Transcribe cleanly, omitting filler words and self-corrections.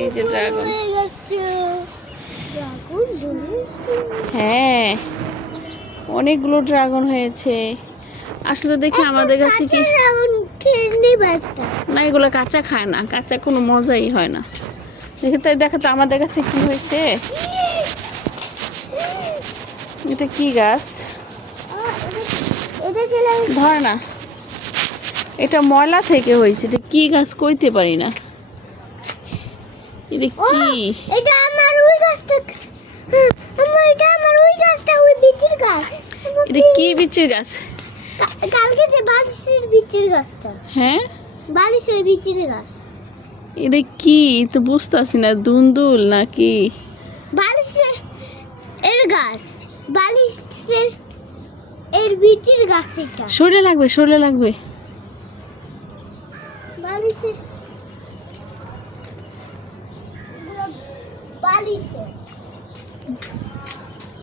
এই যে ড্রাগন। হ্যাঁ, অনেকগুলো ড্রাগন হয়েছে। আসলে দেখি আমাদের কাছে কি না, এগুলো কাঁচা খায় না, কাঁচা কোনো মজাই হয় না। দেখে তাই দেখো তো আমাদের কাছে কি হয়েছে। এটা কি গাছ ধর না, এটা ময়লা থেকে হয়েছে। এটা কি গাছ কইতে পারি না। এটা কি? এটা আমার ওই গাছটা, এটা আমার ওই গাছটা, ওই বিচির গাছ। এটা কি বিচির গাছ? কালকে যে বালিশের বিচির গাছটা। হ্যাঁ, বালিশের বিচির গাছ। এটা কি তো বুঝতেছি না, দুন্দুল নাকি বালিশের এর গাছ, বালিশের এর বিচির গাছ। এটা শরীরে লাগবে, শরীরে লাগবে। বালিশের বালিশের